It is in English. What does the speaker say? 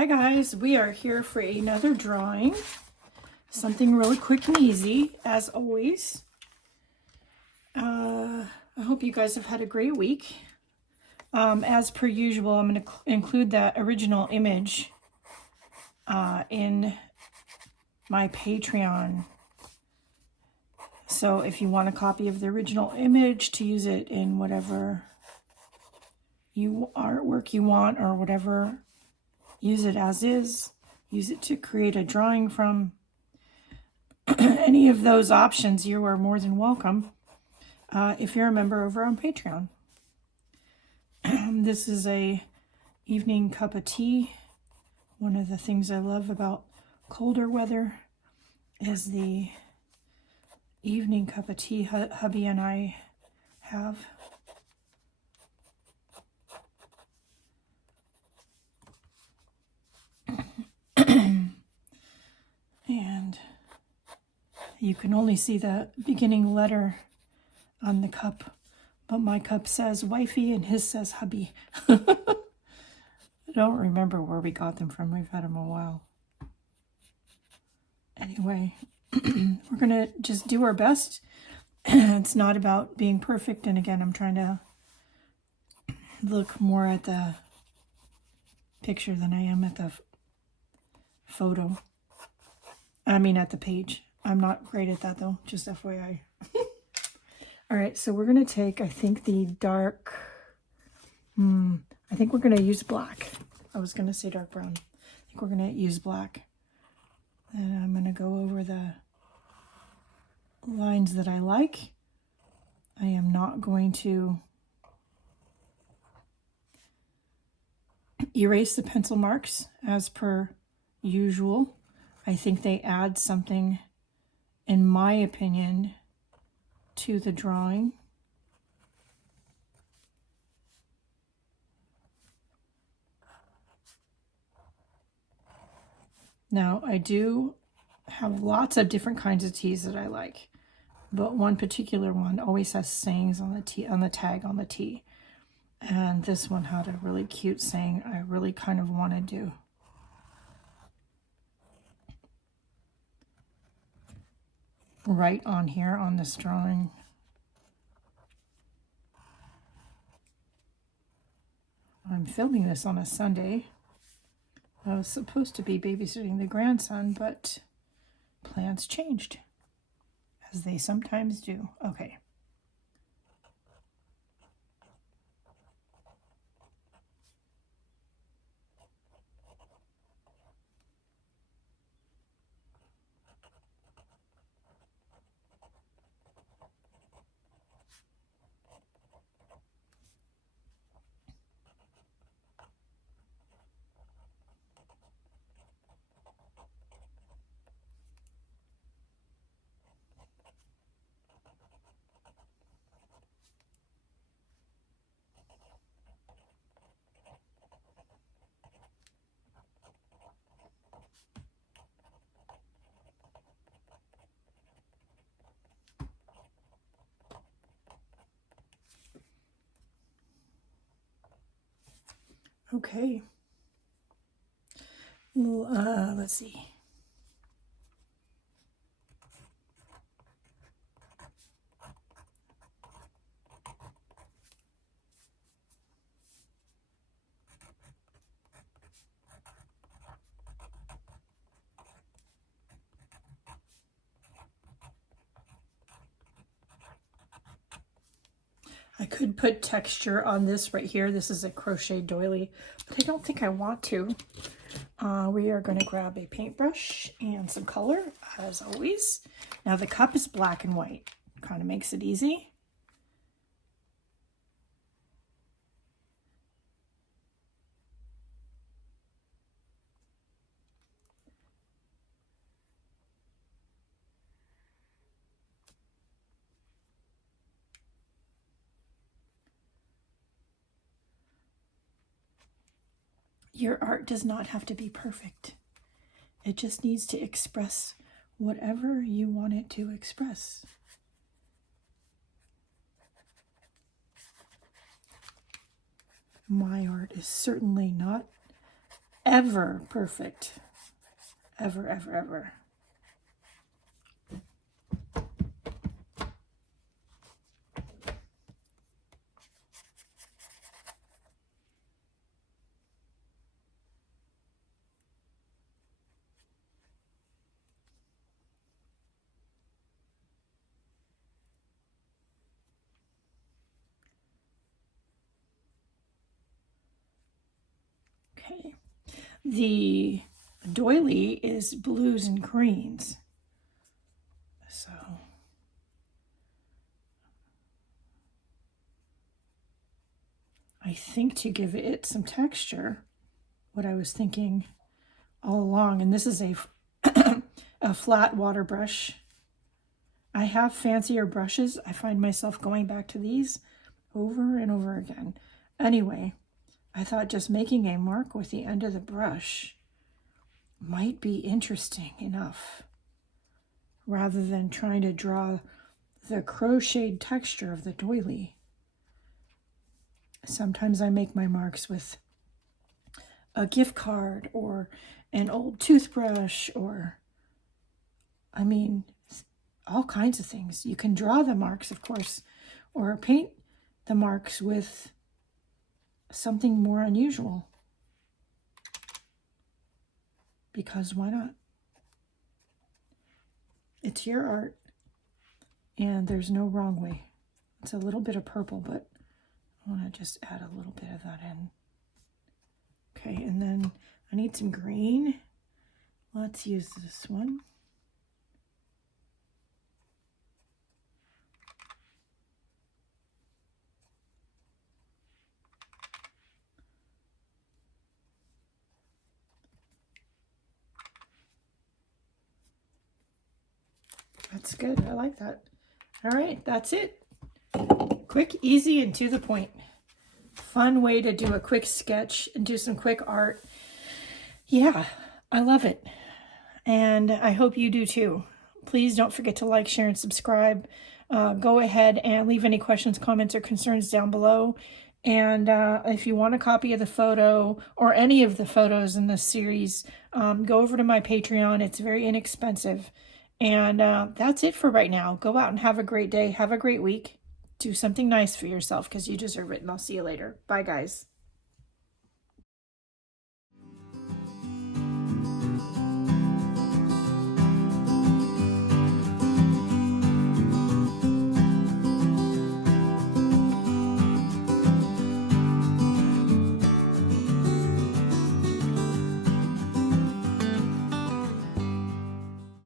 Hi guys, we are here for another drawing. Something really quick and easy, as always. I hope you guys have had a great week. As per usual, I'm going to include that original image in my Patreon. So if you want a copy of the original image to use it in whatever artwork you want or whatever, use it as is. Use it to create a drawing from. Any of those options, you are more than welcome if you're a member over on Patreon. This is a evening cup of tea. One of the things I love about colder weather is the evening cup of tea hubby and I have. And you can only see the beginning letter on the cup, but my cup says wifey and his says hubby. I don't remember where we got them from. We've had them a while. Anyway, we're going to just do our best. It's not about being perfect. And again, I'm trying to look more at the picture than I am at the photo. I mean, at the page. I'm not great at that though, just FYI. All right, so we're going to take, I think, the dark, I think we're going to use black. I was going to say dark brown. I think we're going to use black. And I'm going to go over the lines that I like. I am not going to erase the pencil marks as per usual. I think they add something, in my opinion, to the drawing. Now, I do have lots of different kinds of teas that I like, but one particular one always has sayings on the tea, on the tag on the tea. And this one had a really cute saying I really kind of wanted to write on here on this drawing. I'm filming this on a Sunday. I was supposed to be babysitting the grandson, but plans changed, as they sometimes do. Okay. Okay. Let's see. I could put texture on this right here. This is a crochet doily, but I don't think I want to. We are going to grab a paintbrush and some color, as always. Now the cup is black and white. Kind of makes it easy. Your art does not have to be perfect. It just needs to express whatever you want it to express. My art is certainly not ever perfect. Ever, ever, ever. Okay. The doily is blues and greens. So I think to give it some texture, what I was thinking all along, and this is a a flat water brush. I have fancier brushes. I find myself going back to these over and over again. Anyway, I thought just making a mark with the end of the brush might be interesting enough, rather than trying to draw the crocheted texture of the doily. Sometimes I make my marks with a gift card or an old toothbrush, or, I mean, all kinds of things. You can draw the marks, of course, or paint the marks with something more unusual. Because why not? It's your art, and there's no wrong way. It's a little bit of purple, but I want to just add a little bit of that in. Okay, and then I need some green. Let's use this one. That's good. I like that. All right, that's it. Quick, easy, and to the point. Fun way to do a quick sketch and do some quick art. Yeah, I love it. And I hope you do too. Please don't forget to like, share, and subscribe. Go ahead and leave any questions, comments, or concerns down below. And if you want a copy of the photo or any of the photos in this series, go over to my Patreon. It's very inexpensive. And that's it for right now. Go out and have a great day. Have a great week. Do something nice for yourself because you deserve it. And I'll see you later. Bye, guys.